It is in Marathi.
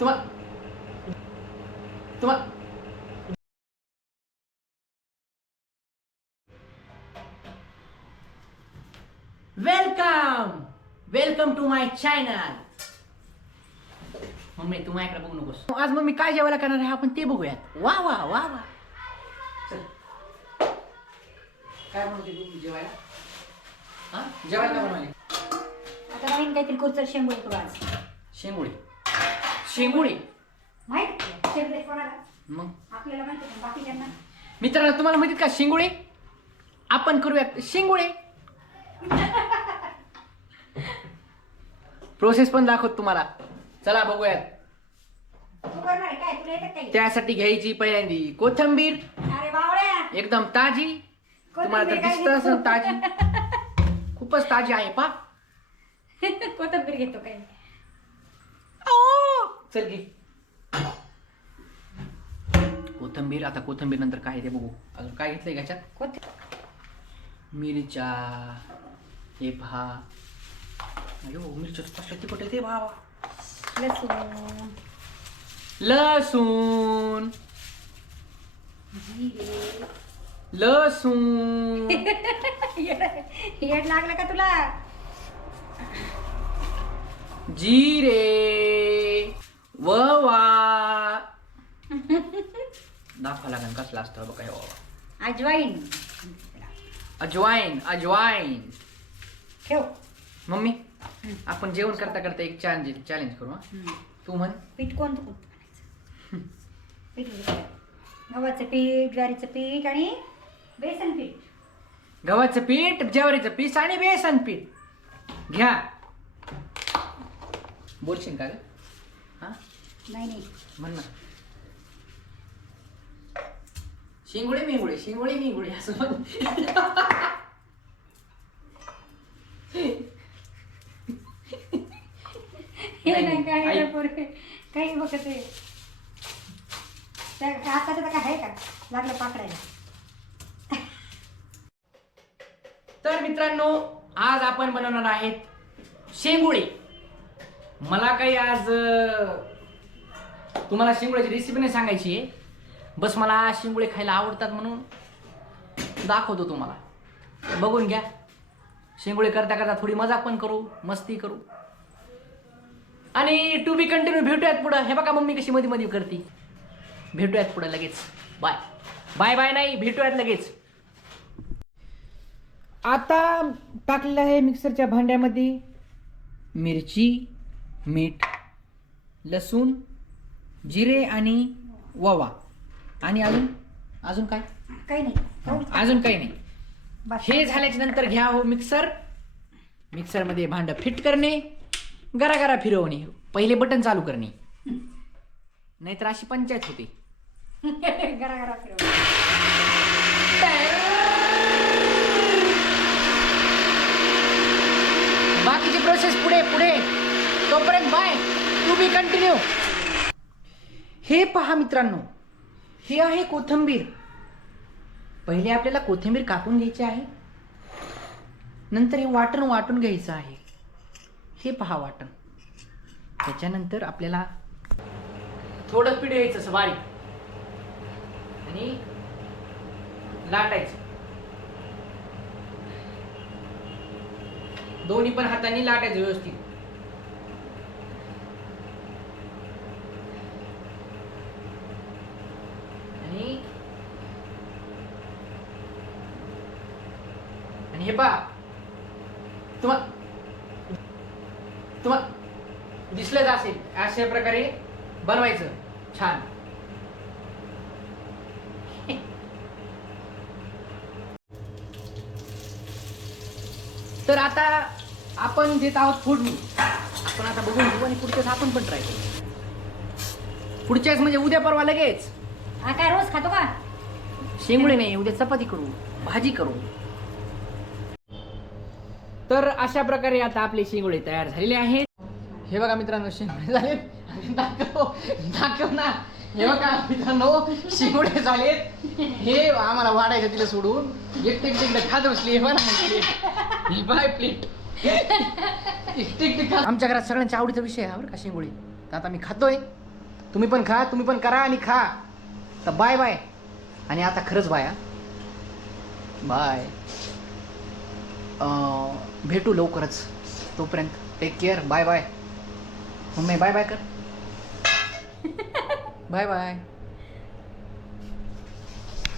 तुम्हाला तुम्हाला welcome welcome to my channel. Mummy तू माझ्याकडे बघू नकोस. आज मम्मी काय जेवायला करणार आहे आपण ते बघूयात. वा वा वा वा. चल काय बनवते तू जेवायला? हा जेवायला काय बनवले? आता नवीन काहीतरी कुरचर शेंगोळी करू आज. शेंगोळी. शेंगोळी माहित शेंगोळी कोणाला? मग आपल्याला माहिती आहे, बाकी त्यांना मित्रांनो तुम्हाला माहितीत का शेंगोळी? आपण करूयात शेंगोळी. प्रोसेस पण दाखवत तुम्हाला. चला बघूयात. तू करणार आहे काय? तुला येतं काही? त्यासाठी घ्यायची पहिल्यांदी कोथिंबीर अरे बावळ्या, एकदम ताजी. तुम्हाला तर कोथिंबीर दिसत असेल ताजी. खूपच ताजी आहे पा. कोथिंबीर घेतो काय? चल घे कोथिंबीर. आता कोथिंबीर नंतर काय आहे ते बघू. अजून काय घेतलंय ह्याच्यात? कोथिंबीर, मिरच्या. हे पहा. अयो मिरच्या स्पष्ट तिखट आहे ते भावा. लसूण, लसूण जिरे. लसूण येड लागलं का तुला? जिरे ववा. दाखवा लागेल कसला असतं बघा हे ववा. अजवाईन, अजवाईन. अजवाईन ठेव. मम्मी आपण जेवण करता करता एक चॅलेंज करू. हा तू म्हण. पीठ कोणतं कोणतं म्हणायचं? पीठ घे. गव्हाचं पीठ, ज्वारीचं पीठ आणि बेसन पीठ. गव्हाचं पीठ, ज्वारीचं पीठ आणि बेसन पीठ घ्या. बोलशील का ग? हा नाही नाही, म्हण ना. शिंगोळे मिंगोळे शिंगोळे मिंगोळे असं म्हण. हे नाही, नाही काय आई. रे पोरे, काही बघत आहे. आता तर काय आहे का लागलं पाकडायला? तर मित्रांनो आज आपण बनवणार आहेत शेंगोळे. मला काही आज तुम्हाला शेंगोळ्याची रेसिपी नाही सांगायची आहे. बस मला शेंगोळे खायला आवडतात म्हणून दाखवतो तुम्हाला. बघून घ्या. शेंगोळे करता करता थोडी मजाक पण करू, मस्ती करू. आणि टू बी कंटिन्यू. भेटूयात पुढं. हे बघा मम्मी कशी मध्ये मध्ये करते. भेटूयात पुढं लगेच. बाय बाय बाय नाही, भेटूयात लगेच. आता टाकलेलं आहे मिक्सरच्या भांड्यामध्ये मिरची, मीठ, लसूण, जिरे आणि ववा. आणि अजून अजून काय? काही नाही, अजून काही नाही. बस. हे झाल्याच्या नंतर घ्या हो मिक्सर. मिक्सरमध्ये भांडं फिट करणे, गरागरा फिरवणे, पहिले बटन चालू करणे, नाहीतर अशी पंचायत होते. गरा गरा फिरव. बाकीची प्रोसेस पुढे पुढे. तोपर्यंत बाय. To be continue. हे पहा मित्रांनो, हे आहे कोथिंबीर. पहिले आपल्याला कोथिंबीर कापून घ्यायची आहे. नंतर हे वाटण वाटून घ्यायचं आहे. हे पहा वाटण. त्याच्यानंतर आपल्याला थोडं पीठ घ्यायचं असं बारीक आणि लाटायचं. दोन्ही पण हातांनी लाटायचं व्यवस्थित. आणि हे पहा. तुम्हाला दिसलंच असेल. अशा प्रकारे बनवायचं छान. तर आता आपण देत आहोत फोडणी. आपण आता बघून घेऊ आणि पुढच्याच आपण पण ट्राय करू. पुढच्याच म्हणजे उद्या परवा लगेच. हा काय रोज खातो का? शेंगोळे नाही, उद्या चपाती करू, भाजी करू. तर अशा प्रकारे आता आपले शेंगोळे तयार झालेले आहेत. हे बघा मित्रांनो शेंगोळे झालेत. दाखव ना. हे बघा मित्रांनो शेंगोळे झालेत. हे आम्हाला वाढायचं तिला सोडून एकटे एकटे खात बसली. हे बघा बाय प्लेट. एकटे एकटे खात. आमच्या घरात सगळ्यांच्या आवडीचा विषय आहे बरं का शेंगोळे. तर आता मी खातोय तुम्ही पण खा, तुम्ही पण करा आणि खा. तर बाय बाय. आणि आता खरंच बाय हा. बाय. भेटू लवकरच. तोपर्यंत take care. Bye bye. Mummy bye bye कर. Bye bye.